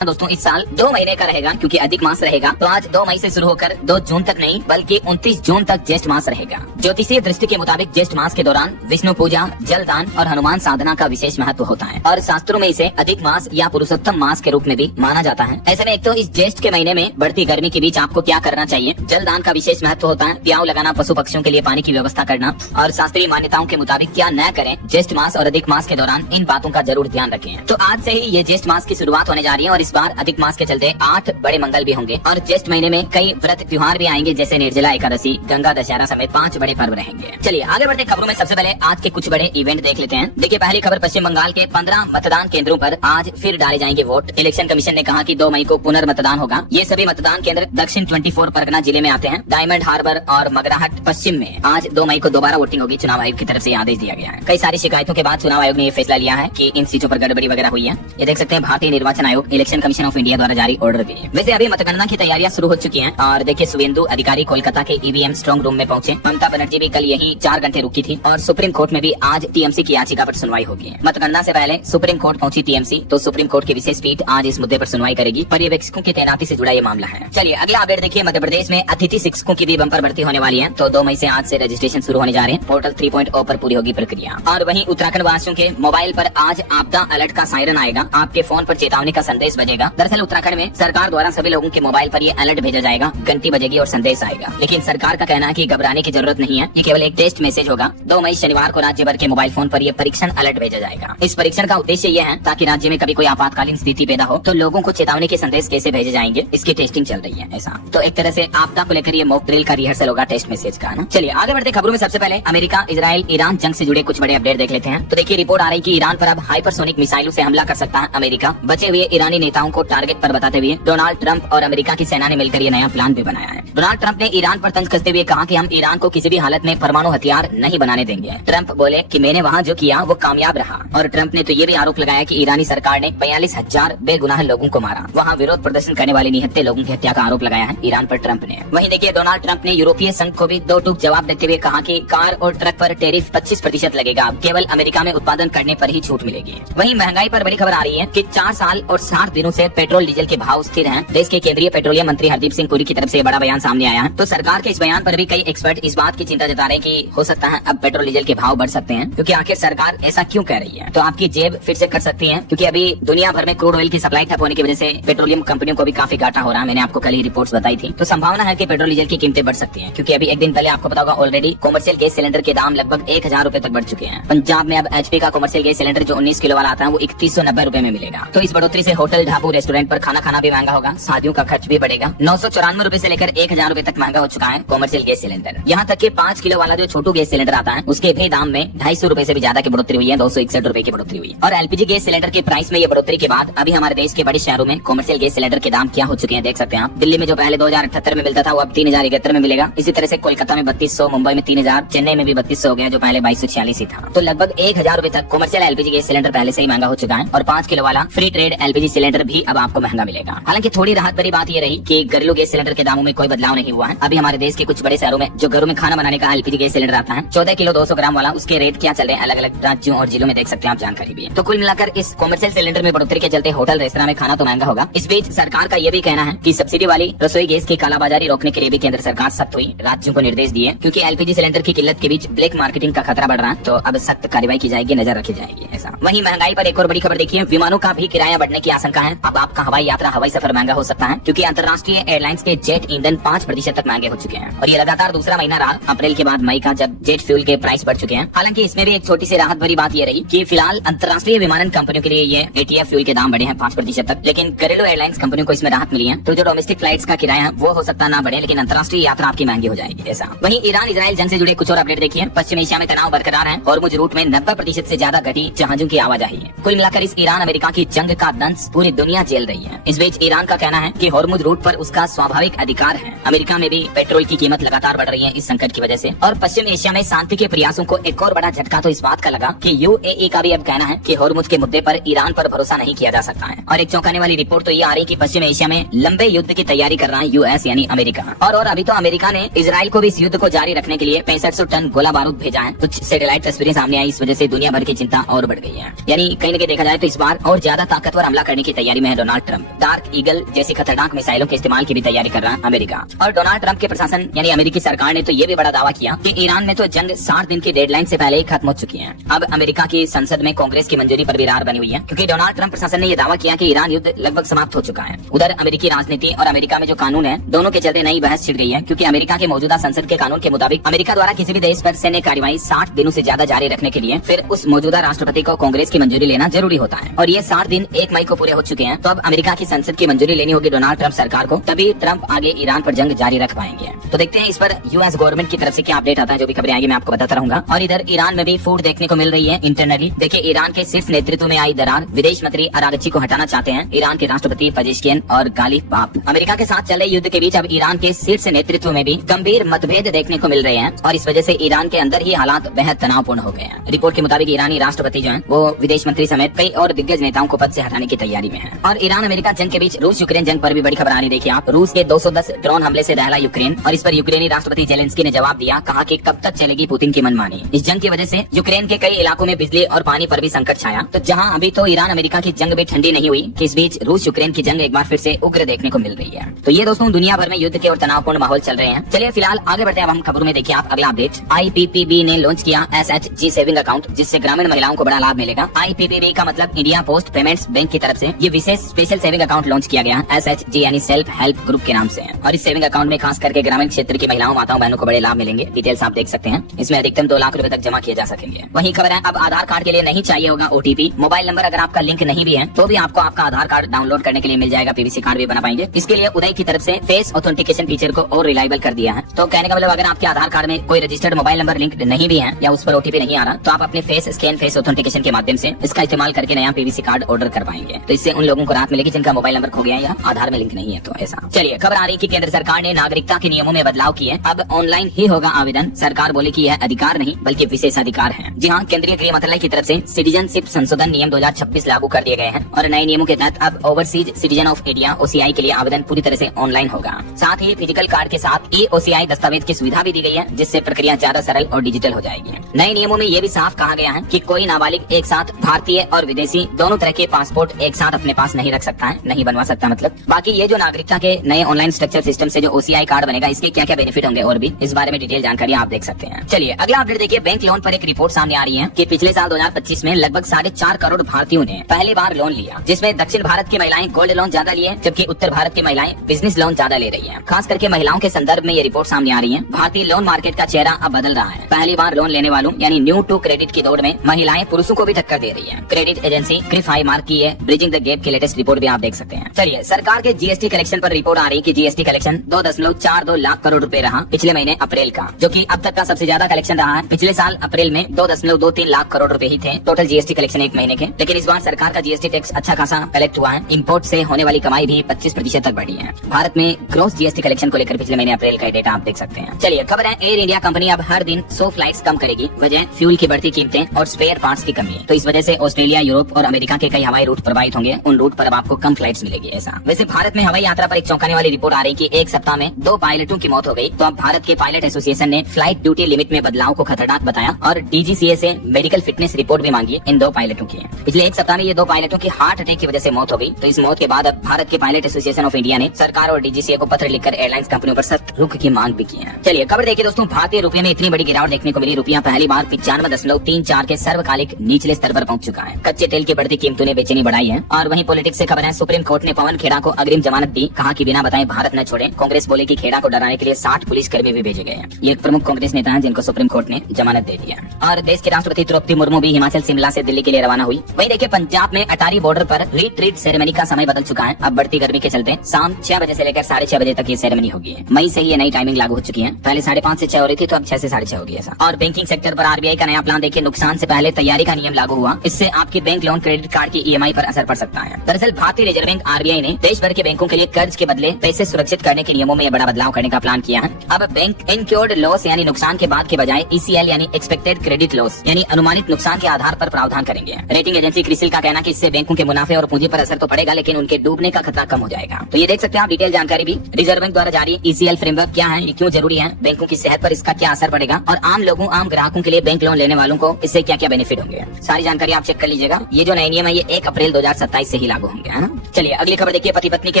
दोस्तों इस साल 2 महीने का रहेगा क्योंकि अधिक मास रहेगा। तो आज 2 मई से शुरू होकर 2 जून तक नहीं बल्कि 29 जून तक ज्येष्ठ मास रहेगा। ज्योतिषीय दृष्टि के मुताबिक ज्येष्ठ मास के दौरान विष्णु पूजा, जलदान और हनुमान साधना का विशेष महत्व होता है और शास्त्रों में इसे अधिक मास या पुरुषोत्तम मास के रूप में भी माना जाता है। ऐसे में एक तो इस ज्येष्ठ के महीने में बढ़ती गर्मी के बीच आपको क्या करना चाहिए। जलदान का विशेष महत्व होता है, प्याऊ लगाना, पशु पक्षियों के लिए पानी की व्यवस्था करना और शास्त्रीय मान्यताओं के मुताबिक क्या न करें। ज्येष्ठ मास और अधिक मास के दौरान इन बातों का जरूर ध्यान रखें। तो आज से ही ये ज्येष्ठ मास की शुरुआत होने जा रही है और इस बार अधिक मास के चलते 8 बड़े मंगल भी होंगे और ज्येष्ठ महीने में कई व्रत त्योहार भी आएंगे जैसे निर्जला एकादशी, गंगा दशहरा समेत 5 बड़े पर्व रहेंगे। चलिए आगे बढ़ते खबरों में सबसे पहले आज के कुछ बड़े इवेंट देख लेते हैं। देखिए पहली खबर, पश्चिम बंगाल के 15 मतदान केंद्रों पर आज फिर डाले जाएंगे वोट। इलेक्शन कमीशन ने कहा कि 2 मई को पुनर्मतदान होगा। ये सभी मतदान केंद्र दक्षिण 24 परगना जिले में आते हैं। डायमंड हार्बर और मगराहट पश्चिम में आज 2 मई को दोबारा वोटिंग होगी। चुनाव आयोग की तरफ से आदेश दिया गया है। कई सारी शिकायतों के बाद चुनाव आयोग ने ये फैसला लिया है कि इन सीटों पर गड़बड़ी वगैरह हुई है। ये देख सकते हैं भारतीय निर्वाचन आयोग, इलेक्शन कमीशन ऑफ इंडिया द्वारा जारी ऑर्डर भी है। वैसे अभी मतगणना की तैयारियां शुरू हो चुकी हैं और देखिए शुभेंदु अधिकारी कोलकाता के ईवीएम स्ट्रांग रूम में पहुंचे। ममता बनर्जी भी कल यही 4 घंटे रुकी थी और सुप्रीम कोर्ट में भी आज टीएमसी की याचिका पर सुनवाई होगी। मतगणना से पहले सुप्रीम कोर्ट पहुंची टीएमसी, तो सुप्रीम कोर्ट की विशेष पीठ आज इस मुद्दे पर सुनवाई करेगी। पर्यवेक्षकों की तैनाती से जुड़ा ये मामला है। चलिए अगला अपडेट देखिए, मध्य प्रदेश में अतिथि शिक्षकों की भी बम्पर भर्ती होने वाली है। तो 2 मई से आज से रजिस्ट्रेशन शुरू होने जा रहे हैं। पोर्टल 3.0 पर पूरी होगी प्रक्रिया। और वहीं उत्तराखंड वासियों के मोबाइल पर आज आपदा अलर्ट का सायरन आएगा। आपके फोन पर चेतावनी का संदेश बजेगा। दरअसल उत्तराखंड में सरकार द्वारा सभी लोगों के मोबाइल पर ये अलर्ट भेजा जाएगा, घंटी बजेगी और संदेश आएगा। लेकिन सरकार का कहना है कि घबराने की जरूरत नहीं है, ये केवल एक टेस्ट मैसेज होगा। 2 मई शनिवार को राज्य भर के मोबाइल फोन पर ये परीक्षण अलर्ट भेजा जाएगा। इस परीक्षण का उद्देश्य ये है ताकि राज्य में कभी कोई आपातकालीन स्थिति पैदा हो तो लोगों को चेतावनी के संदेश कैसे भेजे जाएंगे, इसकी टेस्टिंग चल रही है। ऐसा तो एक तरह से आपदा को लेकर ये मॉक ड्रिल का रिहर्सल होगा टेस्ट मैसेज का ना। चलिए आगे बढ़ते खबरों में सबसे पहले अमेरिका, इजराइल, ईरान जंग से जुड़े कुछ बड़े अपडेट देख लेते हैं। तो देखिए रिपोर्ट आ रही कि ईरान पर अब हाइपरसोनिक मिसाइलों से हमला कर सकता है अमेरिका। बचे हुए ईरानी नेताओं को टारगेट पर बताते हुए डोनाल्ड ट्रंप और अमेरिका की सेना ने मिलकर ये नया प्लान भी बनाया है। डोनाल्ड ट्रंप ने ईरान पर तंज कसते हुए कहा कि हम ईरान को किसी भी हालत में परमाणु हथियार नहीं बनाने देंगे। ट्रंप बोले कि मैंने वहाँ जो किया वो कामयाब रहा। और ट्रंप ने तो ये भी आरोप लगाया कि ईरानी सरकार ने 42,000 बेगुनाह लोगों को मारा। वहाँ विरोध प्रदर्शन करने वाले निहत्थे लोगों की हत्या का आरोप लगाया है ईरान पर ट्रंप ने। वहीं देखिए डोनाल्ड ट्रंप ने यूरोपीय संघ को भी 2 टूक जवाब देते हुए कहा कि कार और ट्रक पर टैरिफ 25% लगेगा, केवल अमेरिका में उत्पादन करने पर ही छूट मिलेगी। वहीं महंगाई पर बड़ी खबर आ रही है कि 4 साल और 60 दिनों से पेट्रोल डीजल के भाव स्थिर हैं। देश के केंद्रीय पेट्रोलियम मंत्री हरदीप सिंह पुरी की तरफ से बड़ा बयान सामने आया है। तो सरकार के इस बयान पर भी कई एक्सपर्ट इस बात की चिंता जता रहे हैं कि हो सकता है अब पेट्रोल डीजल के भाव बढ़ सकते हैं, क्योंकि आखिर सरकार ऐसा क्यों कह रही है। तो आपकी जेब फिर से कर सकती है, क्योंकि अभी दुनिया भर में क्रूड ऑयल की सप्लाई ठप होने की वजह से पेट्रोलियम कंपनियों को भी काफी घाटा हो रहा है। मैंने आपको कल ही रिपोर्ट्स बताई थी। तो संभावना है कि पेट्रोल डीजल की कीमतें बढ़ सकती हैं, क्योंकि अभी एक दिन पहले आपको पता होगा ऑलरेडी कॉमर्शियल गैस सिलेंडर के दाम लगभग 1000 रुपए तक बढ़ चुके हैं। पंजाब में अब एचपी का कॉमर्शियल गैस सिलेंडर जो 19 किलो वाला आता है वो 3190 रुपए में मिलेगा। तो इस बढ़ोतरी से होटल, ढाबू, रेस्टोरेंट पर खाना खाना भी महंगा होगा, शादियों का खर्च भी बढ़ेगा। 994 रुपए से लेकर 1000 रुपए तक महंगा हो चुका है कॉमर्शियल गैस सिलेंडर। यहाँ तक कि 5 किलो वाला जो छोटू गैस सिलेंडर आता है उसके भी दाम में 250 रुपए से भी ज्यादा की बढ़ोतरी हुई है, 261 रुपए की बढ़ोतरी हुई। और एलपीजी गैस सिलेंडर के प्राइस में ये बढ़ोतरी के बाद अभी हमारे देश के बड़े शहरों में कॉमर्शियल गैस सिलेंडर के दाम क्या हो चुके हैं देख सकते हैं आप। दिल्ली में जो पहले 2078 में मिलता था वो अब 3071 में मिलेगा। इसी तरह से कोलकाता में 3200, मुंबई में 3000, चेन्नई में भी 3200 हो गया जो पहले 2246 ही था। तो लगभग 1000 रुपए तक कॉमर्शियल एलपीजी गैस सिलेंडर पहले से ही महंगा हो चुका है और 5 किलो वाला फ्री ट्रेड एलपीजी सिलेंडर भी अब आपको महंगा मिलेगा। हालांकि थोड़ी राहत भरी बात ये रही कि घरेलू गैस सिलेंडर के दामों में कोई बदलाव नहीं हुआ है। अभी हमारे देश के कुछ बड़े शहरों में जो घरों में खाना बनाने का एलपीजी गैस सिलेंडर आता है 14 किलो 200 ग्राम वाला, उसके रेट क्या चल रहे हैं अलग अलग राज्यों और जिलों में देख सकते हैं आप, जानकारी भी है। तो कुल मिलाकर इस कॉमर्शियल सिलेंडर में बढ़ोतरी के चलते होटल, रेस्तरां में खाना तो महंगा होगा। इस बीच सरकार का ये भी कहना है कि सब्सिडी वाली रसोई गैस की कालाबाजारी रोकने के लिए भी केंद्र सरकार सख्त हुई, राज्यों को निर्देश दिए, क्योंकि एलपीजी सिलेंडर की किल्लत के बीच ब्लैक मार्केटिंग का खतरा बढ़ रहा है। तो अब सख्त कार्रवाई की जाएगी, नजर रखी जाएगी ऐसा। वहीं महंगाई पर एक और बड़ी खबर देखिए, विमानों का भी किराया बढ़ने की आशंका है। अब आपका हवाई यात्रा, हवाई सफर महंगा हो सकता है, क्योंकि अंतर्राष्ट्रीय एयरलाइंस के जेट ईंधन 5% तक महंगे हो चुके हैं और ये लगातार दूसरा महीना रहा अप्रैल के बाद मई का, जब जेट फ्यूल के प्राइस बढ़ चुके हैं। हालांकि इसमें भी एक छोटी सी राहत भरी बात ये रही कि फिलहाल अंतर्राष्ट्रीय विमानन कंपनियों के लिए ये एटीएफ फ्यूल के दाम बढ़े हैं 5% तक, लेकिन घरेलू एयरलाइंस कंपनियों को इसमें राहत मिली है। तो जो डोमेस्टिक फ्लाइट्स का किराया है वो हो सकता है ना बढ़े, लेकिन अंतर्राष्ट्रीय यात्रा आपकी महंगी हो जाएगी ऐसा। वहीं ईरान इजराइल जंग से जुड़े कुछ और अपडेट देखिए। पश्चिम एशिया में तनाव बरकरार है और मुझ रूट में 90% से ज्यादा घटी जहाजों की आवाजाही है। कुल मिलाकर इस ईरान अमेरिका की जंग का दंश पूरी दुनिया झेल रही है। इस बीच ईरान का कहना है कि हॉर्मुज रूट पर उसका स्वाभाविक अधिकार है। अमेरिका में भी पेट्रोल की कीमत लगातार बढ़ रही है इस संकट की वजह से। और पश्चिम एशिया में शांति के प्रयासों को एक और बड़ा झटका तो इस बात का लगा कि यूएई का भी अब कहना है कि हॉर्मुज के मुद्दे पर ईरान पर भरोसा नहीं किया जा सकता है। और एक चौंकाने वाली रिपोर्ट तो ये आ रही कि पश्चिम एशिया में लंबे युद्ध की तैयारी कर रहा है यूएस यानी अमेरिका। और अभी तो अमेरिका ने इजराइल को भी इस युद्ध को जारी रखने के लिए 6500 टन गोला बारूद भेजा है। कुछ सैटेलाइट तस्वीरें सामने आई, इस वजह से दुनिया भर की चिंता और बढ़ गई है। यानी कहीं न कहीं देखा जाए तो इस बार और ज्यादा ताकतवर हमला करने की तैयारी तैयारी में है डोनाल्ड ट्रंप। डार्क ईगल जैसी खतरनाक मिसाइलों के इस्तेमाल की भी तैयारी कर रहा है अमेरिका। और डोनाल्ड ट्रंप के प्रशासन यानी अमेरिकी सरकार ने तो ये भी बड़ा दावा किया कि ईरान में तो जंग 60 दिन की डेडलाइन से पहले ही खत्म हो चुकी है। अब अमेरिका की संसद में कांग्रेस की मंजूरी पर भी रार बनी हुई है, क्योंकि डोनाल्ड ट्रंप प्रशासन ने यह दावा किया कि ईरान युद्ध लगभग समाप्त हो चुका है। उधर अमेरिकी राजनीति और अमेरिका में जो कानून है, दोनों के चलते नई बहस छिड़ गई है, क्योंकि अमेरिका के मौजूदा संसद के कानून के मुताबिक अमेरिका द्वारा किसी भी देश पर सैन्य कार्रवाई 60 दिनों से ज्यादा जारी रखने के लिए फिर उस मौजूदा राष्ट्रपति को कांग्रेस की मंजूरी लेना जरूरी होता है। और ये 60 दिन 1 मई को पूरे हो चुके हैं, तो अब अमेरिका की संसद की मंजूरी लेनी होगी डोनाल्ड ट्रंप सरकार को, तभी ट्रंप आगे ईरान पर जंग जारी रख पाएंगे। तो देखते हैं इस पर यूएस गवर्नमेंट की तरफ से क्या अपडेट आता है। जो भी खबरें आएगी मैं आपको बताता रहूंगा। और इधर ईरान में भी फूट देखने को मिल रही है इंटरनली। देखिए, ईरान के शीर्ष नेतृत्व में आई दरार, विदेश मंत्री अरागची को हटाना चाहते हैं ईरान के राष्ट्रपति पजेश्कियन और गालिब बाप। अमेरिका के साथ चल रहे युद्ध के बीच अब ईरान के शीर्ष नेतृत्व में भी गंभीर मतभेद देखने को मिल रहे हैं, और इस वजह से ईरान के अंदर ही हालात बेहद तनावपूर्ण हो गए हैं। रिपोर्ट के मुताबिक ईरानी राष्ट्रपति जो है वो विदेश मंत्री समेत कई और दिग्गज नेताओं को पद से हटाने की तैयारी में है। और ईरान अमेरिका जंग के बीच रूस यूक्रेन जंग पर भी बड़ी खबर आ रही। देखिए आप, रूस के 210 ड्रोन हमले से दहला यूक्रेन, और इस पर यूक्रेनी राष्ट्रपति जेलेंस्की ने जवाब दिया, कहा कि कब तक चलेगी पुतिन की मनमानी। इस जंग की वजह से यूक्रेन के कई इलाकों में बिजली और पानी पर भी संकट छाया। तो जहां अभी तो ईरान अमेरिका की जंग भी ठंडी नहीं हुई, कि इस बीच रूस यूक्रेन की जंग एक बार फिर से उग्र देखने को मिल रही है। तो ये दोस्तों दुनिया भर में युद्ध के और तनावपूर्ण माहौल चल रहे हैं। चलिए फिलहाल आगे बढ़ते हैं। अब हम खबरों में देखिए आप अगला अपडेट। IPPB ने लॉन्च किया SHG सेविंग अकाउंट, जिससे ग्रामीण महिलाओं को बड़ा लाभ मिलेगा। IPPB का मतलब इंडिया पोस्ट पेमेंट्स बैंक की तरफ से ये विशेष स्पेशल सेविंग अकाउंट लॉन्च किया गया SHG यानी सेल्फ हेल्प ग्रुप के नाम से। और इस सेविंग अकाउंट में खास करके ग्रामीण क्षेत्र की महिलाओं, माताओं, बहनों को बड़े लाभ मिलेंगे। डिटेल्स आप देख सकते हैं। इसमें अधिकतम 2 लाख रुपए तक जमा किए जा सकेंगे। वहीं खबर है अब आधार कार्ड के लिए नहीं चाहिए होगा OTP। मोबाइल नंबर अगर आपका लिंक नहीं भी है तो भी आपको आपका आधार कार्ड डाउनलोड करने के लिए मिल जाएगा। PVC कार्ड भी बना पाएंगे। इसके लिए उदय की तरफ से फेस ऑथेंटिकेशन फीचर को और रिलायबल कर दिया है। तो कहने का मतलब अगर आपके आधार कार्ड में कोई रजिस्टर्ड मोबाइल नंबर लिंक नहीं भी है या उस पर OTP नहीं आ रहा, तो आप अपने फेस स्कैन फेस ऑथेंटिकेशन के माध्यम से इसका इस्तेमाल करके नया PVC कार्ड ऑर्डर कर पाएंगे। तो इससे उन लोगों को राहत मिलेगी जिनका मोबाइल नंबर खो गया या आधार में लिंक नहीं है। तो ऐसा चलिए खबर आ रही कि केंद्र सरकार ने नागरिकता के नियमों में बदलाव किए। अब ऑनलाइन ही होगा आवेदन। सरकार बोले कि यह अधिकार नहीं बल्कि विशेष अधिकार है। जी हाँ, केंद्रीय गृह मंत्रालय की तरफ से सिटीजनशिप संशोधन नियम 2026 लागू कर दिए गए हैं, और नए नियमों के तहत अब overseas citizen of India OCI के लिए आवेदन पूरी तरह से ऑनलाइन होगा। साथ ही फिजिकल कार्ड के साथ OCI दस्तावेज की सुविधा भी दी गई है, जिससे प्रक्रिया ज्यादा सरल और डिजिटल हो जाएगी। नए नियमों में ये भी साफ कहा गया है कि कोई नाबालिग एक साथ भारतीय और विदेशी दोनों तरह के पासपोर्ट एक साथ अपने पास नहीं रख सकता है, नहीं बनवा सकता मतलब। बाकी ये जो नागरिकता के नए ऑनलाइन स्ट्रक्चर सिस्टम से जो OCI कार्ड बनेगा, इसके क्या क्या बेनिफिट होंगे और भी इस बारे में डिटेल जानकारी आप देख सकते हैं। चलिए अगला अपडेट देखिए। बैंक लोन पर एक रिपोर्ट सामने आ रही है कि पिछले साल 2025 में लगभग 4.5 करोड़ भारतीयों ने पहली बार लोन लिया, जिसमें दक्षिण भारत की महिलाएं गोल्ड लोन ज्यादा लिए, जबकि उत्तर भारत की महिलाएं बिजनेस लोन ज्यादा ले रही है। खास करके महिलाओं के संदर्भ में ये रिपोर्ट सामने आ रही है। भारतीय लोन मार्केट का चेहरा अब बदल रहा है। पहली बार लोन लेने वालों यानी न्यू टू क्रेडिट की दौड़ में महिलाएं पुरुषों को भी टक्कर दे रही है। क्रेडिट एजेंसी क्रिफाई मार्क की है ब्रिजिंग द गैप की लेटेस्ट रिपोर्ट भी आप देख सकते हैं। चलिए सरकार के GST कलेक्शन पर रिपोर्ट आ रही है कि GST कलेक्शन 2.42 लाख करोड़ रुपए रहा पिछले महीने अप्रैल का, जो कि अब तक का सबसे ज्यादा कलेक्शन रहा है। पिछले साल अप्रैल में 2.23 लाख करोड़ रुपए ही थे टोटल GST कलेक्शन एक महीने के। लेकिन इस बार सरकार का GST टैक्स अच्छा खासा कलेक्ट हुआ है। इम्पोर्ट से होने वाली कमाई भी 25% तक बढ़ी है। भारत में ग्रोस GST कलेक्शन को लेकर पिछले महीने अप्रैल का डेटा आप देख सकते हैं। चलिए खबर है एयर इंडिया कंपनी अब हर दिन 100 फ्लाइट्स कम करेगी। वजह फ्यूल की बढ़ती कीमतें और स्पेयर पार्ट्स की कमी है। तो इस वजह से ऑस्ट्रेलिया, यूरोप और अमेरिका के कई हवाई रूट प्रभावित होंगे। उन रूट पर अब आपको कम फ्लाइट्स मिलेगी। ऐसा वैसे भारत में हवाई यात्रा पर एक चौंकाने वाली रिपोर्ट आ रही कि एक सप्ताह में 2 पायलटों की मौत हो गई। तो अब भारत के पायलट एसोसिएशन ने फ्लाइट ड्यूटी लिमिट में बदलाव को खतरनाक बताया और DGCA से मेडिकल फिटनेस रिपोर्ट भी मांगी इन 2 पायलटों की। पिछले एक सप्ताह में ये 2 पायलटों की हार्ट अटैक की वजह से मौत हो गई। तो इस मौत के बाद अब भारत के पायलट एसोसिएशन ऑफ इंडिया ने सरकार और DGCA को पत्र लिखकर एयरलाइंस कंपनियों पर सख्त रुख की मांग भी की है। चलिए खबर देखिए दोस्तों, भारतीय रुपये में इतनी बड़ी गिरावट देखने को मिली। रुपया पहली बार 95.34 के सर्वकालिक निचले स्तर पर पहुंच चुका है। कच्चे तेल की बढ़ती कीमतों ने बेचैनी बढ़ाई है। और वहीं पॉलिटिक्स से खबर है, सुप्रीम कोर्ट ने पवन खेड़ा को अग्रिम जमानत दी। कहा कि बिना बताए भारत न छोड़े। कांग्रेस बोले कि खेड़ा को डराने के लिए 60 पुलिसकर्मी भी भेजे गए हैं। ये एक प्रमुख कांग्रेस नेता है जिनको सुप्रीम कोर्ट ने जमानत दे दी है। और देश के राष्ट्रपति द्रौपदी मुर्मू भी हिमाचल शिमला से दिल्ली के लिए रवाना हुई। वहीं देखिए पंजाब में अटारी बॉर्डर पर रिट्रीट सेरेमनी का समय बदल चुका है। अब बढ़ती गर्मी के चलते शाम 6 बजे से लेकर 6:30 बजे तक ये सेरेमनी होगी। मई से ही ये नई टाइमिंग लागू हो चुकी है। पहले 5:30 से 6 हो रही थी, तो अब 6 से 6:30 होगी ऐसा। और बैंकिंग सेक्टर पर RBI का नया प्लान देखिए। नुकसान से पहले तैयारी का नियम लागू हुआ। इससे आपके बैंक लोन क्रेडिट कार्ड की EMI पर असर पड़ सकता है। दरअसल भारतीय रिजर्व बैंक RBI ने देश भर के बैंकों के लिए कर्ज के बदले पैसे सुरक्षित करने के नियमों में बड़ा बदलाव करने का प्लान किया है। अब बैंक इनक्योर्ड लॉस यानी नुकसान के बाद के बजाय ECL यानी एक्सपेक्टेड क्रेडिट लॉस यानी अनुमानित नुकसान के आधार पर प्रावधान करेंगे। रेटिंग एजेंसी क्रिसिल का कहना कि इससे बैंकों के मुनाफे और पूंजी पर असर तो पड़ेगा, लेकिन उनके डूबने का खतरा कम हो जाएगा। तो ये देख सकते हैं आप डिटेल जानकारी भी। रिजर्व बैंक द्वारा जारी ECL फ्रेमवर्क क्या है, ये क्यों जरूरी है, बैंकों की सेहत पर इसका क्या असर पड़ेगा और आम लोगों, आम ग्राहकों के लिए बैंक लोन लेने वालों को इससे क्या क्या बेनिफिट होंगे, सारी जानकारी आप चेक कर लीजिएगा। ये जो नए नियम है ये 1 अप्रैल 2027 से ही लागू होंगे, है ना। चलिए अगली खबर देखिए। पति पत्नी के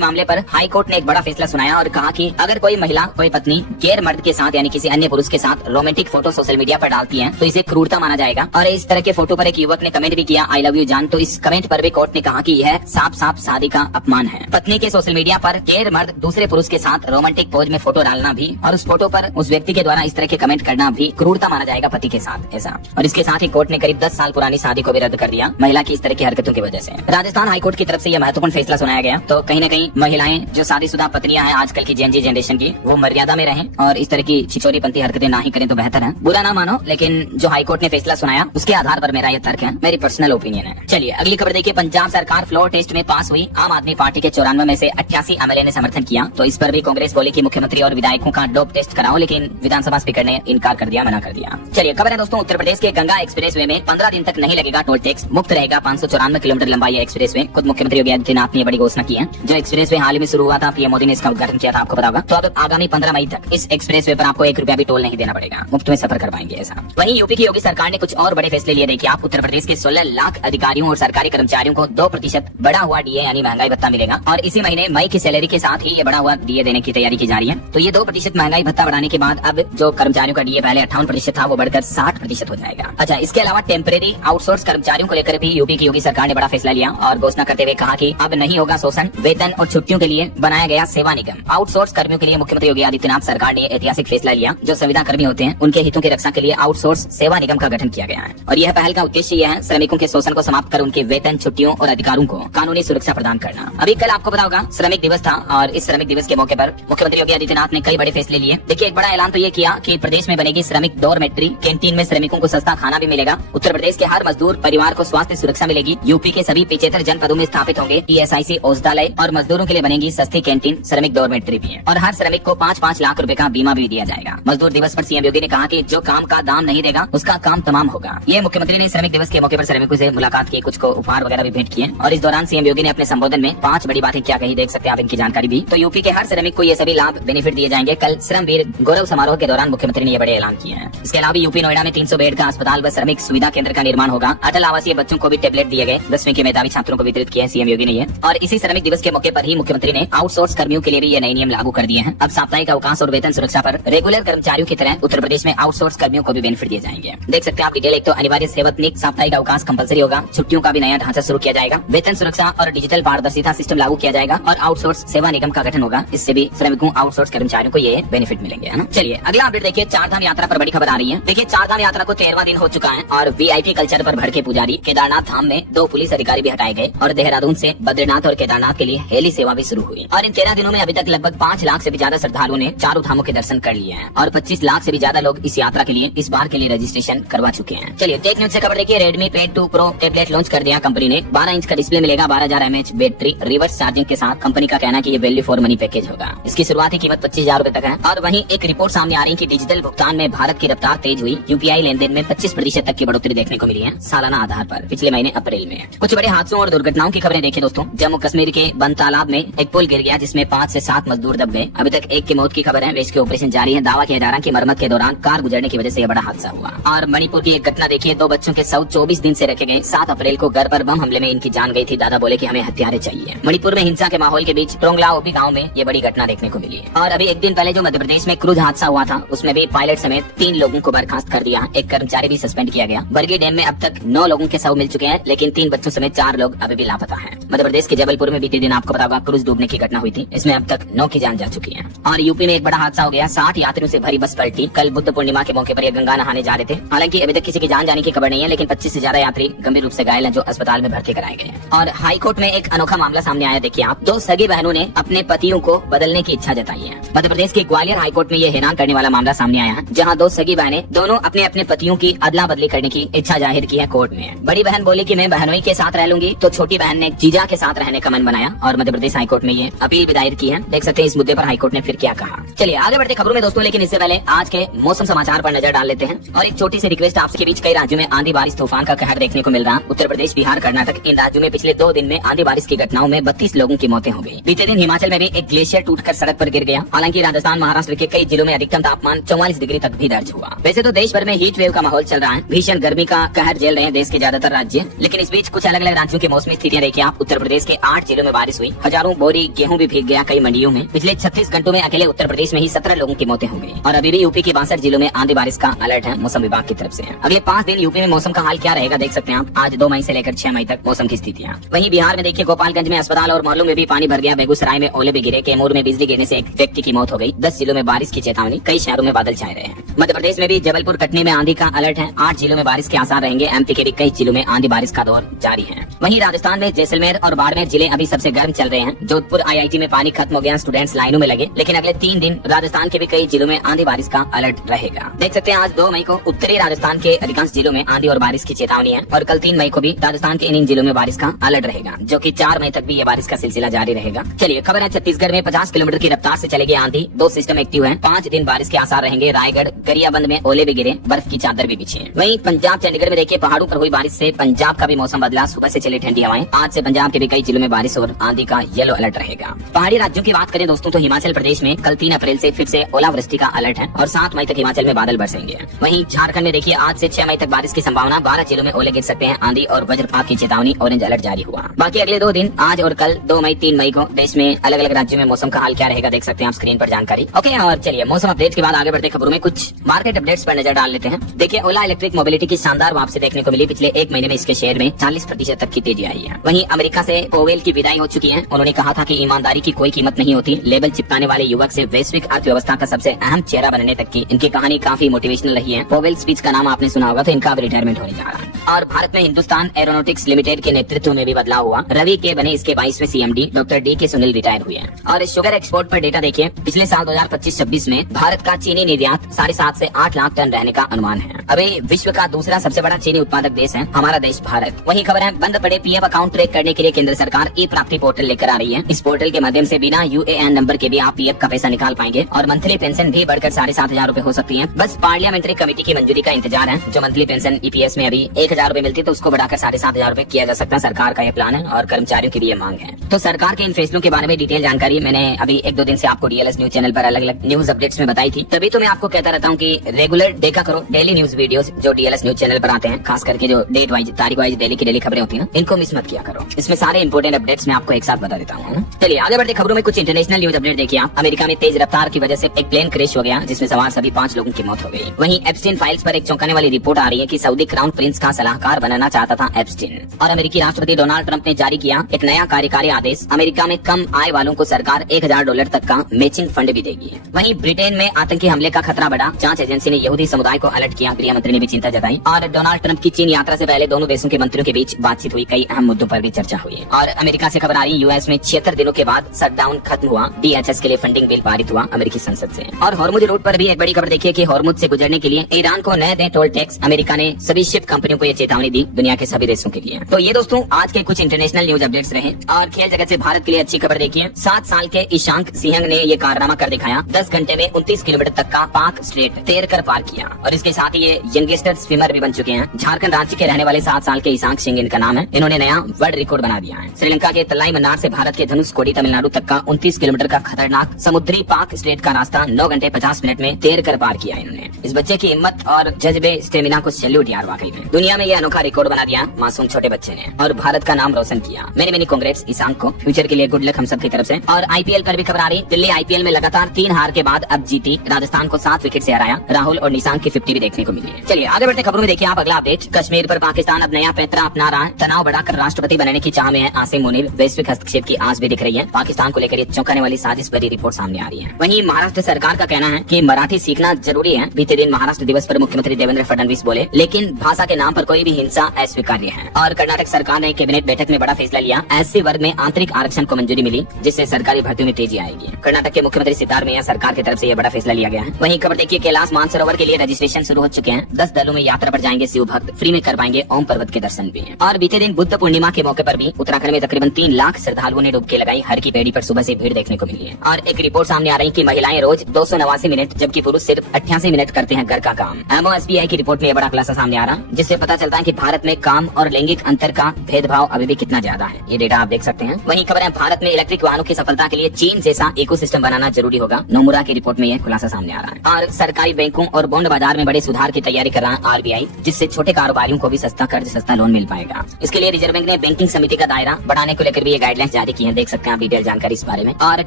मामले पर हाई कोर्ट ने एक बड़ा फैसला सुनाया और कहा कि अगर कोई महिला कोई पत्नी गैर मर्द के साथ यानी किसी अन्य पुरुष के साथ रोमांटिक फोटो सोशल मीडिया पर डालती है तो इसे क्रूरता माना जाएगा। और इस तरह के फोटो पर एक युवक ने कमेंट भी किया, आई लव यू जान। तो इस कमेंट पर भी कोर्ट ने कहा कि यह साफ साफ शादी का अपमान है। पत्नी के सोशल मीडिया पर गैर मर्द दूसरे पुरुष के साथ रोमांटिक पोज में फोटो डालना भी और उस फोटो पर उस व्यक्ति के द्वारा इस तरह के कमेंट करना भी क्रूरता माना जाएगा पति के साथ, ऐसा। और इसके साथ ही कोर्ट ने करीब 10 साल पुरानी शादी को भी रद्द कर दिया महिला की इस तरह की हरकतों की वजह से। राजस्थान हाईकोर्ट की तरफ से यह महत्वपूर्ण फैसला सुनाया गया। तो कहीं न कहीं महिलाएं जो शादीशुदा पत्नियां हैं आजकल की जेन जी जनरेशन की, वो मर्यादा में रहें और इस तरह की छिछोरीपंथी हरकतें ना ही करें तो बेहतर है। बुरा ना मानो, लेकिन जो हाईकोर्ट ने फैसला सुनाया उसके आधार पर मेरा यह तर्क है, मेरी पर्सनल ओपिनियन है। चलिए अगली खबर देखिए। पंजाब सरकार फ्लोर टेस्ट में पास हुई। आम आदमी पार्टी के 94 में से 88 एमएलए ने समर्थन किया। तो इस पर भी कांग्रेस बोली कि मुख्यमंत्री और विधायकों का डोप टेस्ट कराओ, लेकिन विधानसभा स्पीकर ने इनकार कर दिया, मना कर दिया। चलिए खबर है दोस्तों, उत्तर प्रदेश के गंगा एक्सप्रेसवे में 15 दिन तक नहीं लगेगा टोल टैक्स, मुफ्त रहेगा। 594 किलोमीटर लंबा यह एक्सप्रेसवे। खुद मुख्यमंत्री योगी आदित्यनाथ ने बड़ी घोषणा की है। जो एक्सप्रेसवे हाल ही में शुरू हुआ था, पीएम मोदी ने इसका उद्घाटन किया था, आपको पता होगा। तो अब आगामी 15 मई तक इस एक्सप्रेसवे पर आपको 1 रुपया भी टोल नहीं देना पड़ेगा, मुफ्त में सफर कर पाएंगे, ऐसा। वहीं यूपी की योगी सरकार ने कुछ और बड़े फैसले लिए। देखिए आप, उत्तर प्रदेश के 16 लाख अधिकारियों और सरकारी कर्मचारियों को 2% बढ़ा हुआ डीए यानी महंगाई भत्ता मिलेगा। और इसी महीने मई की सैलरी के साथ ही ये बढ़ा हुआ डीए देने की तैयारी की जा रही है। तो ये 2% महंगाई भत्ता बढ़ाने के बाद अब जो कर्मचारियों का डीए पहले 58% था वो बढ़कर 60% हो जाएगा। अच्छा, इसके अलावा टेम्परेरी आउटसोर्स कर्मचारियों को लेकर भी यूपी की योगी सरकार ने बड़ा फैसला लिया और घोषणा करते हुए कहा कि अब नहीं होगा शोषण। वेतन और छुट्टियों के लिए बनाया गया सेवा निगम। आउटसोर्स कर्मियों के लिए मुख्यमंत्री योगी आदित्यनाथ सरकार ने ऐतिहासिक फैसला लिया। जो संविदा कर्मी होते हैं उनके हितों की रक्षा के लिए आउटसोर्स सेवा निगम का गठन किया गया है। और यह पहल का उद्देश्य यह है श्रमिकों के शोषण को समाप्त कर उनके वेतन, छुट्टियों और अधिकारों को कानूनी सुरक्षा प्रदान करना। अभी कल आपको पता होगा श्रमिक दिवस था और इस श्रमिक दिवस के मौके पर मुख्यमंत्री योगी आदित्यनाथ ने कई बड़े फैसले लिए। देखिए एक बड़ा ऐलान तो ये किया कि प्रदेश में बनेगी श्रमिक डॉर्मेट्री, कैंटीन में श्रमिकों को सस्ता खाना भी मिलेगा। उत्तर प्रदेश के हर मजदूर परिवार को स्वास्थ्य सुरक्षा मिलेगी। यूपी के सभी 75 जनपदों में स्थापित होंगे ईएसआईसी औषधालय और मजदूरों के लिए बनेगी सस्ती कैंटीन, श्रमिक डॉर्मेट्री भी है। और हर श्रमिक को 5-5 लाख रुपए का बीमा भी दिया जाएगा। मजदूर दिवस पर सीएम योगी ने कहा कि जो काम का दाम नहीं देगा उसका काम तमाम होगा। ये मुख्यमंत्री ने श्रमिक दिवस के मौके पर श्रमिकों से मुलाकात की, कुछ को उपहार वगैरह भी भेंट किए। और इस दौरान सीएम योगी ने अपने संबोधन में 5 बड़ी बातें क्या कही, देख सकते हैं आप इनकी जानकारी भी। तो यूपी के हर श्रमिक को ये सभी लाभ बेनिफिट दिए जाएंगे। कल श्रम वीर गौरव समारोह के दौरान मुख्यमंत्री ने ये बड़े ऐलान किए हैं। इसके अलावा यूपी नोएडा में 300 बेड का अस्पताल व श्रमिक सुविधा केंद्र का निर्माण होगा। अटल आवासीय बच्चों को भी टेबलेट दिए गए। 10वीं के मेधावी छात्रों को वितरित किए सीएम योगी ने ये। और इसी श्रमिक दिवस के मौके पर ही मुख्यमंत्री ने आउटसोर्स कर्मियों के लिए भी ये नए नियम लागू कर दिए हैं। अब साप्ताहिक अवकाश और वेतन सुरक्षा पर रेगुलर कर्मचारियों की तरह उत्तर प्रदेश में आउटसोर्स कर्मियों को भी बेनिफिट दिए जाएंगे। देख सकते हैं आप डिटेल। एक तो अनिवार्य सेवानिवृत्ति, साप्ताहिक अवकाश कंपलसरी होगा, छुट्टियों का भी नया ढांचा शुरू किया जाएगा, वेतन सुरक्षा और डिजिटल पारदर्शिता सिस्टम लागू किया जाएगा और आउटसोर्स सेवा निगम का गठन होगा। इससे भी श्रमिकों आउटसोर्स कर्मचारियों को ये बेनिफिट मिलेंगे, है ना। चलिए अगला अपडेट देखिए। चारधाम यात्रा पर बड़ी खबर आ रही है। देखिए चारधाम यात्रा को 13वां दिन हो चुका है और वीआईपी कल्चर पर भड़के पुजारी। केदारनाथ धाम में 2 पुलिस अधिकारी भी हटाए गए और देहरादून से बद्रीनाथ और केदारनाथ के लिए हेली सेवा भी शुरू हुई। और इन 13 दिनों में अभी तक लगभग 5 लाख से भी ज्यादा श्रद्धालुओं ने चारों धामों के दर्शन कर लिए हैं और 25 लाख से भी ज्यादा लोग इस यात्रा के लिए इस बार के लिए रजिस्ट्रेशन करवा चुके हैं। चलिए टेक न्यूज से खबर देखिए। Redmi paid 2 pro tablet launch कर दिया कंपनी ने। 12 इंच का डिस्प्ले मिलेगा, 12,000 mAh बैटरी, रिवर्स चार्जिंग के साथ। कंपनी का कहना है कि ये वैल्यू फॉर मनी पैकेज होगा। इसकी शुरुआती कीमत 25,000 रुपए तक है। और वहीं एक रिपोर्ट सामने आ रही है कि डिजिटल भुगतान में भारत की रफ्तार तेज हुई। यूपीआई लेनदेन में 25% तक की बढ़ोतरी देखने को मिली है सालाना आधार पर पिछले महीने अप्रैल में। कुछ बड़े हादसों और दुर्घटनाओं की खबरें देखिए दोस्तों। जम्मू कश्मीर के बन तालाब में एक पुल गिर गया जिसमें 5 से 7 मजदूर दब गए। अभी तक 1 की मौत की खबर है। रेस्क्यू ऑपरेशन जारी है। दावा किया जा रहा है कि मरम्मत के दौरान कार गुजरने की वजह से यह बड़ा हादसा हुआ। और मणिपुर की एक घटना देखिए। 2 बच्चों के शव 24 दिन से रखे गए। 7 अप्रैल को घर पर बम हमले में इनकी जान गई थी। दादा बोले कि हमें हथियारे चाहिए। मणिपुर में हिंसा के माहौल के बीच टोंगला ओबी गांव में ये बड़ी घटना देखने को मिली। और अभी एक दिन पहले जो मध्य प्रदेश में क्रूज हादसा हुआ था उसमें भी पायलट समेत 3 लोगों को बर्खास्त कर दिया। एक कर्मचारी भी सस्पेंड किया गया। बरगी डैम में अब तक 9 लोगों के शव मिल चुके हैं, लेकिन 3 बच्चों समेत 4 लोग अभी भी लापता हैं। मध्य प्रदेश के जबलपुर में बीते दिन आपको पता होगा क्रूज डूबने की घटना हुई थी। इसमें अब तक 9 की जान जा चुकी है। और यूपी में एक बड़ा हादसा हो गया। 60 यात्रियों से भरी बस पलटी। कल बुद्ध पूर्णिमा के मौके पर ये गंगा नहाने जा रहे थे। हालांकि अभी तक किसी की जान जाने की खबर नहीं है, लेकिन 25 से ज्यादा यात्री गंभीर रूप से घायल हैं जो अस्पताल में भर्ती कराए गए। और हाईकोर्ट में एक अनोखा मामला सामने आया। देखिए आप, 2 सगी बहनों ने अपने पतियों को बदलने की इच्छा जताई है। मध्य प्रदेश के ग्वालियर हाईकोर्ट में ये हैरान करने वाला मामला सामने आया है, जहां 2 सगी बहनें दोनों अपने अपने पतियों की अदला बदली करने की इच्छा जाहिर की है कोर्ट में। बड़ी बहन बोली कि मैं बहनोई के साथ रह लूंगी, तो छोटी बहन ने जीजा के साथ रहने का मन बनाया और मध्य प्रदेश हाईकोर्ट में ये अपील भी दायर की है। देख सकते हैं इस मुद्दे पर हाईकोर्ट ने फिर क्या कहा। चलिए आगे बढ़ते खबरों में दोस्तों, लेकिन इससे पहले आज के मौसम समाचार पर नजर डाल लेते हैं। और एक छोटी सी रिक्वेस्ट आपके बीच, कई राज्यों में आंधी बारिश तूफान का कहर देखने को मिल रहा। उत्तर प्रदेश, बिहार, कर्नाटक, इन राज्यों में पिछले 2 दिन में आंधी बारिश की घटनाओं में 32 लोगों की मौतें हो गई। बीते दिन हिमाचल में भी एक ग्लेशियर टूटकर सड़क पर गिर गया। हालांकि राजस्थान, महाराष्ट्र के कई जिलों में अधिकतम तापमान 44 डिग्री तक भी दर्ज हुआ। वैसे तो देश भर में हीट वेव का माहौल चल रहा है। भीषण गर्मी का कहर झेल रहे हैं देश के ज्यादातर राज्य, लेकिन इस बीच कुछ अलग अलग राज्यों की मौसमी स्थिति स्थितियां देखिए आप। उत्तर प्रदेश के 8 जिलों में बारिश हुई, हजारों बोरी गेहूं भी भीग गया कई मंडियों में। पिछले 36 घंटों में अकेले उत्तर प्रदेश में ही 17 लोगों की मौतें हो गई। और अभी भी यूपी के 62 जिलों में आंधी बारिश का अलर्ट है मौसम विभाग की तरफ से। अगले 5 दिन यूपी में मौसम का हाल क्या रहेगा देख सकते हैं आप। आज 2 मई से लेकर 6 मई तक मौसम की स्थितियां। वहीं बिहार में देखिए गोपालगंज में अस्पताल और मॉलों में भी पानी भर गया। बेगूसराय में ओले भी गिरे। कैमूर में बिजली गिरने से एक व्यक्ति की मौत हो गई। 10 जिलों में बारिश की चेतावनी, कई शहरों में बादल छाए रहे हैं। मध्य प्रदेश में भी जबलपुर कटनी में आंधी का अलर्ट है। 8 जिलों में बारिश के आसार रहेंगे। एमपी के भी कई जिलों में आंधी बारिश का दौर जारी है। वहीं राजस्थान में जैसलमेर और बाड़मेर जिले अभी सबसे गर्म चल रहे हैं। जोधपुर IIT में पानी खत्म हो गया, स्टूडेंट्स लाइनों में लगे। लेकिन अगले 3 दिन राजस्थान के भी कई जिलों में आंधी बारिश का अलर्ट रहेगा। देख सकते हैं आज 2 मई को उत्तरी राजस्थान के अधिकांश जिलों में आंधी और बारिश की चेतावनी है। और कल 3 मई को भी राजस्थान के इन जिलों में बारिश का अलर्ट रहेगा, जो कि 4 मई तक भी ये बारिश का सिलसिला जारी रहेगा। चलिए खबर है छत्तीसगढ़ में 50 किलोमीटर की रफ्तार से चलेगी आंधी। 2 सिस्टम एक्टिव है। 5 दिन बारिश के आसार रहेंगे। रायगढ़ गरियाबंद में ओले भी गिरे, बर्फ की चादर भी बिछी है। वहीं पंजाब चंडीगढ़ में देखिए पहाड़ों पर हुई बारिश से पंजाब का भी मौसम बदला। सुबह से चली ठंडी हवाएं। आज से पंजाब के भी कई जिलों में बारिश और आंधी का येलो अलर्ट रहेगा। पहाड़ी राज्यों की बात करें दोस्तों तो हिमाचल प्रदेश में कल 3 अप्रैल से फिर से ओलावृष्टि का अलर्ट है और 7 मई तक हिमाचल में बादल बरसेंगे। वहीं झारखंड में देखिए आज से 6 मई तक बारिश की संभावना। 12 जिलों में ओले गिर सकते हैं। आंधी और वज्रपात की चेतावनी, ऑरेंज अलर्ट जारी हुआ। बाकी अगले 2 दिन आज और कल 2 मई 3 मई को देश में अलग अलग राज्यों में मौसम का हाल क्या रहेगा देख सकते हैं आप स्क्रीन पर जानकारी। ओके, और चलिए मौसम अपडेट के बाद आगे बढ़ते खबरों में कुछ मार्केट अपडेट्स पर नजर डाल लेते हैं। देखिए ओला इलेक्ट्रिक मोबिलिटी की शानदार वापसी देखने को मिली। पिछले 1 महीने में इसके शेयर में 40% तक की तेजी आई है। वहीं अमेरिका से पोवेल की विदाई हो चुकी है। उन्होंने कहा था कि ईमानदारी की कोई कीमत नहीं होती। लेबल चिपकाने वाले युवक से वैश्विक अर्थव्यवस्था का सबसे अहम चेहरा बनने तक की इनकी कहानी काफी मोटिवेशनल रही है। पोवेल स्पीच का नाम आपने सुना होगा, तो इनका अब रिटायरमेंट होने जा रहा है। और भारत में हिंदुस्तान एरोनॉटिक्स लिमिटेड के नेतृत्व में भी बदलाव हुआ। रवि के बने इसके 22वें CMD डॉक्टर D के सुनील रिटायर हुए हैं। और शुगर एक्सपोर्ट पर डेटा देखिए। पिछले साल 2025-26 में भारत का चीनी निर्यात 7.5 से 8 लाख टन रहने का अनुमान है। अभी विश्व का दूसरा सबसे बड़ा चीनी उत्पादक देश है हमारा देश भारत। वही खबर है बंद पड़े PF अकाउंट ट्रैक करने के लिए केंद्र सरकार ई प्राप्ति पोर्टल लेकर आ रही है। इस पोर्टल के माध्यम से बिना UAN नंबर के भी आप PF का पैसा निकाल पाएंगे। और मंथली पेंशन भी बढ़कर 7,500 रूपए हो सकती है। बस पार्लियामेंट्री कमेटी की मंजूरी का इंतजार है। जो मंथली पेंशन EPS में अभी 1,000 रूपए मिलती है तो उसको बढ़ाकर 7,500 रूपए किया जा सकता है। सरकार का ये प्लान है और कर्मचारियों की भी ये मांग है। तो सरकार के इन फैसलों के बारे में डिटेल जानकारी मैंने अभी 1-2 दिन से आपको DLS न्यूज चैनल पर अलग अलग न्यूज अपडेट्स में बताई थी। तभी तो मैं आपको कहता रहता हूँ कि रेगुलर देखा करो डेली न्यूज वीडियोस जो DLS न्यूज चैनल पर आते हैं। खास करके जो डेट वाइज तारीख वाइज डेली की डेली खबरें होती है ना, इनको मिस मत किया करो। इसमें सारे इंपोर्टेंट अपडेट्स मैं आपको एक साथ बता देता हूँ। चलिए आगे बढ़ते खबरों में कुछ इंटरनेशनल न्यूज अपडेट देखिए आप। अमेरिका में तेज रफ्तार की वजह से एक प्लेन क्रैश हो गया जिसमें सवार सभी 5 लोगों की मौत हो गई। वहीं एप्स्टीन फाइल्स पर एक चौंकाने वाली रिपोर्ट आ रही है कि सऊदी क्राउन प्रिंस का सलाहकार बनना चाहता था एप्स्टीन। और अमेरिकी राष्ट्रपति डोनाल्ड ट्रंप ने जारी किया एक नया कार्यकारी आदेश। अमेरिका में कम आय वालों को सरकार $1,000 तक का मैचिंग फंड भी देगी। वहीं ब्रिटेन में आतंकी हमले का खतरा बढ़ा। जांच एजेंसी ने यहूदी समुदाय को अलर्ट किया। गृह मंत्री ने भी चिंता जताई। और डोनाल्ड ट्रंप की चीन यात्रा से पहले दोनों देशों के मंत्रियों के बीच बातचीत हुई। कई अहम मुद्दों पर भी चर्चा हुई। और अमेरिका से खबर आ रही US में 76 दिनों के बाद शटडाउन खत्म हुआ। DHS के लिए फंडिंग बिल पारित हुआ अमेरिकी संसद से। और हॉर्मुज रूट पर भी एक बड़ी खबर देखिए कि हॉर्मुज से गुजरने के लिए ईरान को नए दें टोल टैक्स। अमेरिका ने सभी शिप कंपनियों को ये चेतावनी दी, दुनिया के सभी देशों के लिए। तो ये दोस्तों आज के कुछ इंटरनेशनल न्यूज अपडेट्स रहे। और खेल जगत से भारत के लिए अच्छी खबर देखिए। 7 साल के ईशांक सिंह ने ये कारनामा कर दिखाया। 10 घंटे में 29 किलोमीटर तक का पाक स्ट्रेट तैर कर पार किया। और इसके साथ ही ये यंगेस्ट स्विमर भी बन चुके हैं। झारखंड राज्य के रहने वाले 7 साल के ईशांक सिंह इनका नाम है। इन्होंने नया वर्ल्ड रिकॉर्ड बना दिया है। श्रीलंका के तलाई मन्नार से भारत के धनुषकोडी तमिलनाडु तक का 29 किलोमीटर का खतरनाक समुद्री पाक स्ट्रेट का रास्ता 9 घंटे 50 मिनट में तैर कर पार किया इन्होंने। इस बच्चे की हिम्मत और जज्बे स्टेमिना को सैल्यूट यार वाकई में। दुनिया में ये अनोखा रिकॉर्ड बना दिया मासूम छोटे बच्चे ने और भारत का नाम रोशन किया। मेनी कांग्रेट्स ईशांक को। फ्यूचर के लिए गुड लक हम सब की तरफ से। और IPL पर भी खबर आ रही। दिल्ली IPL में लगातार 3 हार के बाद अब जीती। राजस्थान को 7 विकेट से हराया। राहुल और निशांक की 50 भी देखने को मिली है। चलिए आगे बढ़ते खबरों में देखिए आप अगला अपडेट। कश्मीर पर पाकिस्तान अब नया पैंतरा अपना रहा है। तनाव बढ़ाकर राष्ट्रपति बनने की चाह में है आसिम मुनीर। वैश्विक हस्तक्षेप की आस भी दिख रही है। पाकिस्तान को लेकर ये चौंकाने वाली साजिश भरी रिपोर्ट सामने आ रही है। वहीं महाराष्ट्र सरकार का कहना है कि मराठी सीखना जरूरी है। बीते दिन महाराष्ट्र दिवस पर मुख्यमंत्री देवेंद्र फडणवीस बोले, लेकिन भाषा के नाम पर कोई भी हिंसा अस्वीकार्य है। और कर्नाटक सरकार ने कैबिनेट बैठक में बड़ा फैसला लिया। SC वर्ग में आंतरिक आरक्षण को मंजूरी मिली, जिससे सरकारी भर्तियों में तेजी आएगी। कर्नाटक के मुख्यमंत्री सिद्धारमैया सरकार की तरफ से यह बड़ा फैसला लिया गया है। वहीं खबर देखिए कैलाश मानसरोवर के लिए रजिस्ट्रेशन शुरू हो चुके हैं। 10 दलों में यात्रा पर जाएंगे शिव भक्त। फ्री में कर पाएंगे ओम पर्वत के दर्शन भी। और बीते दिन बुद्ध पूर्णिमा के मौके पर भी उत्तराखंड में तकरीबन 3 लाख श्रद्धालुओं ने डुबकी लगाई। हर की पेड़ी पर सुबह से भीड़ देखने को मिली है। और एक रिपोर्ट सामने आ रही कि महिलाएं रोज 289 मिनट जबकि पुरुष सिर्फ 88 मिनट करते हैं घर का काम। MOSPI की रिपोर्ट में यह बड़ा खुलासा सामने आ रहा, जिससे पता चलता है कि भारत में काम और लैंगिक अंतर का भेदभाव अभी भी कितना ज्यादा है। ये डेटा आप देख सकते हैं। वहीं खबर है भारत में इलेक्ट्रिक वाहनों की सफलता के लिए चीन जैसा इकोसिस्टम बनाना जरूरी होगा। नोमुरा की रिपोर्ट में यह खुलासा सामने आ रहा है। और सरकारी बैंकों और बॉन्ड बाजार में बड़े सुधार की तैयारी कर रहा है आरबीआई, जिससे छोटे कारोबारियों को भी सस्ता कर्ज, सस्ता लोन मिल पाएगा। इसके लिए रिजर्व बैंक ने बैंकिंग समिति का दायरा बढ़ाने को लेकर भी ये गाइडलाइंस जारी की है। देख सकते हैं आप डिटेल जानकारी इस बारे में। और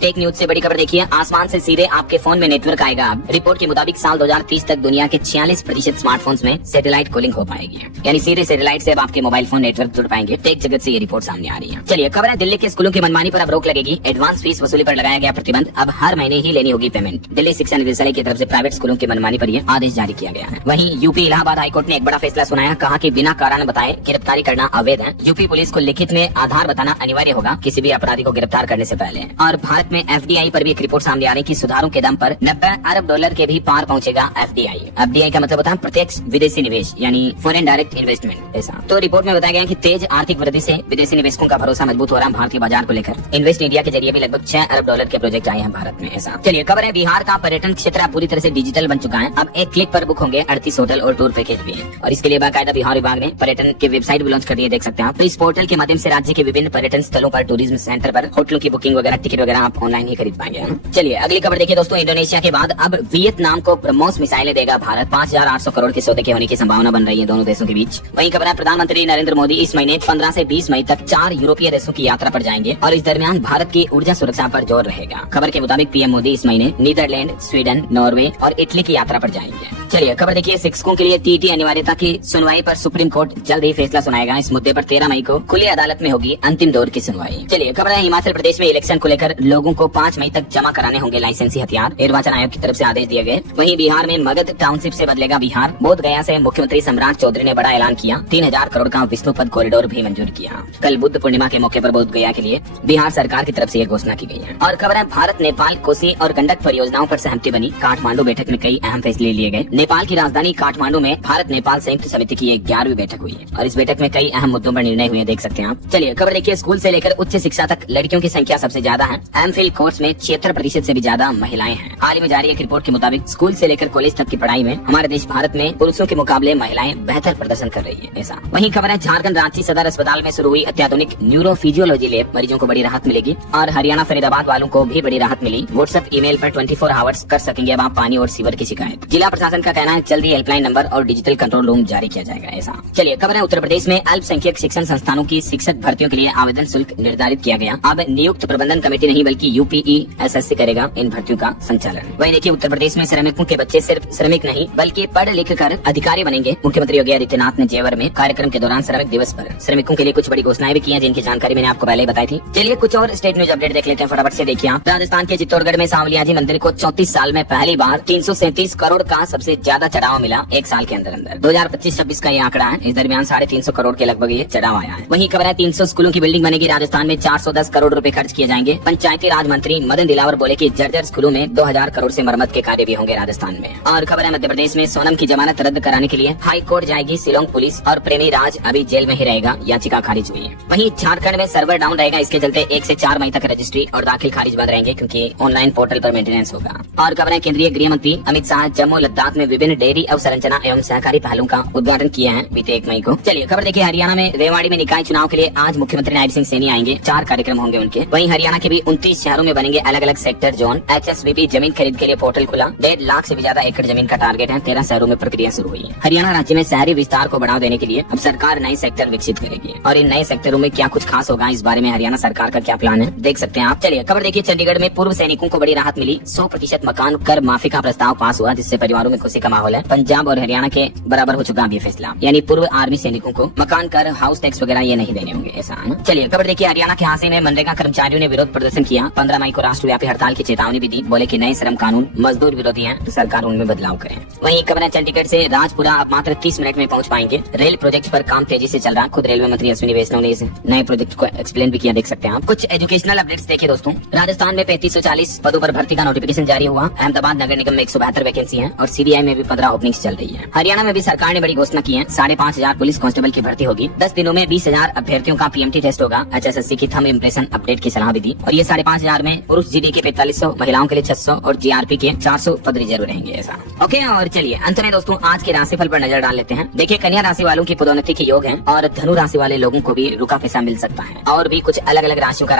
टेक न्यूज से बड़ी खबर देखिए, आसमान से सीधे आपके फोन में नेटवर्क आएगा। अब रिपोर्ट के मुताबिक साल 2030 तक दुनिया के 46% स्मार्टफोन्स में सैटेलाइट कॉलिंग हो पाएगी, यानी सीधे सैटेलाइट से अब आपके मोबाइल फोन नेटवर्क जुड़ पाएंगे। टेक जगत से ये रिपोर्ट सामने आ रही है। चलिए खबर है दिल्ली के स्कूलों की मनमानी पर अब रोक लगेगी। एडवांस फीस वसूली पर लगाया गया प्रतिबंध, अब हर महीने ही लेनी होगी पेमेंट। दिल्ली शिक्षा निदेशालय की तरफ से प्राइवेट स्कूलों की मनमानी पर यह आदेश जारी किया गया है। वहीं यूपी इलाहाबाद हाईकोर्ट ने एक बड़ा फैसला सुनाया, कहा कि बिना कारण बताए गिरफ्तारी करना अवैध है। यूपी पुलिस को लिखित में आधार बताना अनिवार्य होगा किसी भी अपराधी को गिरफ्तार करने से पहले। और भारत में एफडीआई पर भी एक रिपोर्ट सामने आ रही है कि सुधारों के दम पर 90 अरब डॉलर के भी पार पहुंचेगा एफडीआई। एफडीआई का मतलब होता है प्रत्यक्ष विदेशी निवेश, यानी फॉरेन डायरेक्ट इन्वेस्टमेंट ऐसा। तो रिपोर्ट में बताया गया कि तेज आर्थिक वृद्धि से विदेशी निवेशकों का भरोसा मजबूत हो रहा है भारतीय बाजार को लेकर। इन्वेस्ट इंडिया के जरिए भी लगभग 6 अरब डॉलर के प्रोजेक्ट आए हैं भारत में ऐसा। चलिए खबर है बिहार का पर्यटन क्षेत्र पूरी तरह से डिजिटल बन चुका है। अब एक क्लिक पर बुक होंगे 38 होटल और टूर पैकेज भी है। और इसके लिए बाकायदा बिहार विभाग ने पर्यटन की वेबसाइट भी लॉन्च कर दी है। देख सकते हैं आप। तो इस पोर्टल के माध्यम से राज्य के विभिन्न पर्यटन स्थलों पर, टूरिज्म सेंटर पर होटलों की बुकिंग वगैरह, टिकट वगैरह आप ऑनलाइन ही खरीद पाएंगे। चलिए अगली खबर देखिए दोस्तों, इंडोनेशिया के बाद अब वियतनाम को ब्रह्मोस मिसाइलें देगा भारत। 5800 करोड़ के सौदे के होने की संभावना बन रही है दोनों देशों के बीच। वहीं खबर है प्रधानमंत्री नरेंद्र मोदी इस महीने 15 से 20 मई तक 4 यूरोपीय देशों की यात्रा पर जाएंगे और इस दरमियान भारत की ऊर्जा सुरक्षा पर जोर रहेगा। खबर के मुताबिक पीएम मोदी इस महीने नीदरलैंड, स्वीडन, नॉर्वे और इटली की यात्रा पर जाएंगे। चलिए खबर देखिए, शिक्षकों के लिए टीटी अनिवार्यता की सुनवाई पर सुप्रीम कोर्ट जल्द ही फैसला सुनाएगा। इस मुद्दे पर 13 मई को खुली अदालत में होगी अंतिम दौर की सुनवाई। चलिए खबर है हिमाचल प्रदेश में इलेक्शन को लेकर लोगों को 5 मई तक जमा कराने होंगे लाइसेंसी हथियार। निर्वाचन आयोग की तरफ से आदेश दिए गए। वहीं बिहार में मगध टाउनशिप से बदलेगा बिहार। बोध गया से मुख्यमंत्री सम्राट चौधरी ने बड़ा ऐलान किया। 3000 करोड़ का विष्णुपद कॉरिडोर भी मंजूर किया। कल बुद्ध पूर्णिमा के मौके पर बोध गया के लिए बिहार सरकार की तरफ से यह घोषणा की गई है। और खबर है भारत नेपाल कोसी और गंडक परियोजनाओं पर सहमति बनी। काठमांडू बैठक में कई अहम फैसले लिए गए। नेपाल की राजधानी काठमांडू में भारत नेपाल संयुक्त समिति की 11वीं बैठक हुई है और इस बैठक में कई अहम मुद्दों पर निर्णय हुए, देख सकते हैं आप। चलिए खबर देखिए, स्कूल से लेकर उच्च शिक्षा तक लड़कियों की संख्या सबसे ज्यादा है। एमफिल कोर्स में 76% से भी ज्यादा महिलाएं हैं। हाल ही में जारी एक रिपोर्ट के मुताबिक स्कूल से लेकर कॉलेज तक की पढ़ाई में हमारे देश भारत में पुरुषों के मुकाबले महिलाएं बेहतर प्रदर्शन कर रही है ऐसा। वहीं खबर है झारखंड रांची सदर अस्पताल में शुरू हुई अत्याधुनिक न्यूरोफिजियोलॉजी लैब, मरीजों को बड़ी राहत मिलेगी। और हरियाणा फरीदाबाद वालों को भी बड़ी राहत मिली। व्हाट्सएप ईमेल पर 24 आवर्स कर सकेंगे अब आप पानी और सीवर की शिकायत। जिला प्रशासन का कहना है जल्दी हेल्पलाइन नंबर और डिजिटल कंट्रोल रूम जारी किया जाएगा ऐसा। चलिए खबर है उत्तर प्रदेश में अल्पसंख्यक शिक्षण संस्थानों की शिक्षक भर्तियों के लिए आवेदन शुल्क निर्धारित किया गया। अब नियुक्त प्रबंधन कमेटी नहीं बल्कि यूपीईएसएससी करेगा इन भर्तियों का संचालन। वही देखिए उत्तर प्रदेश में श्रमिकों के बच्चे सिर्फ श्रमिक नहीं बल्कि पढ़ लिख कर अधिकारी बनेंगे। मुख्यमंत्री योगी आदित्यनाथ ने जेवर में कार्यक्रम के दौरान श्रमिक दिवस पर श्रमिकों के लिए कुछ बड़ी घोषणाएं भी की हैं, जिनकी जानकारी मैंने आपको पहले ही बताई थी। चलिए कुछ और स्टेट न्यूज अपडेट देख लेते हैं फटाफट से। देखिए आप, राजस्थान के चित्तौड़गढ़ में सांवलिया जी मंदिर को 34 साल में पहली बार 337 करोड़ का सबसे ज्यादा चढ़ावा मिला एक साल के अंदर अंदर। 2025-26 का ये आंकड़ा है। इस दरमियान 350 करोड़ के लगभग ये चढ़ाव आया है। वहीं खबर है 300 स्कूलों की बिल्डिंग बनेगी राजस्थान में। 410 करोड़ रुपए खर्च किए जाएंगे। पंचायती राज मंत्री मदन दिलावर बोले कि जर्जर स्कूलों में 2000 करोड़ से मरम्मत के कार्य भी होंगे राजस्थान में। और खबर है मध्य प्रदेश में सोनम की जमानत रद्द कराने के लिए हाई कोर्ट जाएगी शिलोंग पुलिस और प्रेमी राज अभी जेल में ही रहेगा, याचिका खारिज हुई है। वहीं झारखंड में सर्वर डाउन रहेगा, इसके चलते 1 से 4 मई तक रजिस्ट्री और दाखिल खारिज बंद रहेंगे क्योंकि ऑनलाइन पोर्टल पर मेंटेनेंस होगा। और खबर है केंद्रीय गृह मंत्री अमित शाह जम्मू लद्दाख में विभिन्न डेयरी अवसंरचना एवं सहकारी पहलों का उद्घाटन किए हैं बीते 1 मई को। चलिए खबर देखिए, हरियाणा में रेवाड़ी में निकाय चुनाव के लिए आज मुख्यमंत्री नायब सिंह सैनी आएंगे। 4 कार्यक्रम होंगे उनके। वहीं हरियाणा के भी 29 शहरों में बनेंगे अलग अलग सेक्टर जोन। एचएसबीपी जमीन खरीद के लिए पोर्टल खुला। 1.5 लाख से भी ज्यादा एकड़ जमीन का टारगेट है। 13 शहरों में प्रक्रिया शुरू हुई है। हरियाणा राज्य में शहरी विस्तार को बढ़ावा देने के लिए अब सरकार नए सेक्टर विकसित करेगी और इन नए सेक्टरों में क्या कुछ खास होगा, इस बारे में हरियाणा सरकार का क्या प्लान है, देख सकते हैं आप। चलिए खबर देखिए, चंडीगढ़ में पूर्व सैनिकों को बड़ी राहत मिली। 100% मकान कर माफी का प्रस्ताव पास हुआ, जिससे परिवारों में खुशी का माहौल है। पंजाब और हरियाणा के बराबर हो चुका ये फैसला, यानी पूर्व आर्मी सैनिकों को मकान कर, हाउस टैक्स वगैरह ये नहीं देने होंगे ऐसा है ना। चलिए खबर देखिए, हरियाणा के हांसी में मनरेगा कर्मचारियों ने विरोध प्रदर्शन किया। 15 मई को राष्ट्रव्यापी हड़ताल की चेतावनी भी दी। बोले कि नए श्रम कानून मजदूर विरोधी हैं, तो सरकार उनमें बदलाव करे। वहीं खबर है चंडीगढ़ से राजपुरा अब मात्र 30 मिनट में पहुंच पाएंगे। रेल प्रोजेक्ट पर काम तेजी से चल रहा है। खुद रेलवे मंत्री अश्विनी वैष्णव ने इस नए प्रोजेक्ट को एक्सप्लेन भी किया, देख सकते हैं आप। कुछ एजुकेशनल अपडेट्स देखिए दोस्तों। राजस्थान में 3540 पदों पर भर्ती का नोटिफिकेशन जारी हुआ। अहमदाबाद नगर निगम में 172 वैकेंसी है और सीबीआई में भी 15 ओपनिंग्स चल रही है। हरियाणा में भी सरकार ने बड़ी घोषणा की है। 5500 पुलिस कांस्टेबल की भर्ती होगी। 10 दिनों में 20,000 अभ्यर्थियों का पीएमटी टेस्ट होगा। एचएसएससी की थंब इम्प्रेशन अपडेट की सलाह भी दी। और ये 5500 में पुरुष जीडी के 4500, महिलाओं के लिए 600 और जीआरपी के 400 पद रिजर्व रहेंगे ऐसा। ओके, और चलिए अंत में दोस्तों आज के राशिफल पर नजर डाल लेते हैं। देखिए देखिए कन्या राशि वालों की पदोन्नति के योग हैं और धनु राशि वाले लोगों को भी रुका पैसा मिल सकता है और भी कुछ अलग अलग राशियों का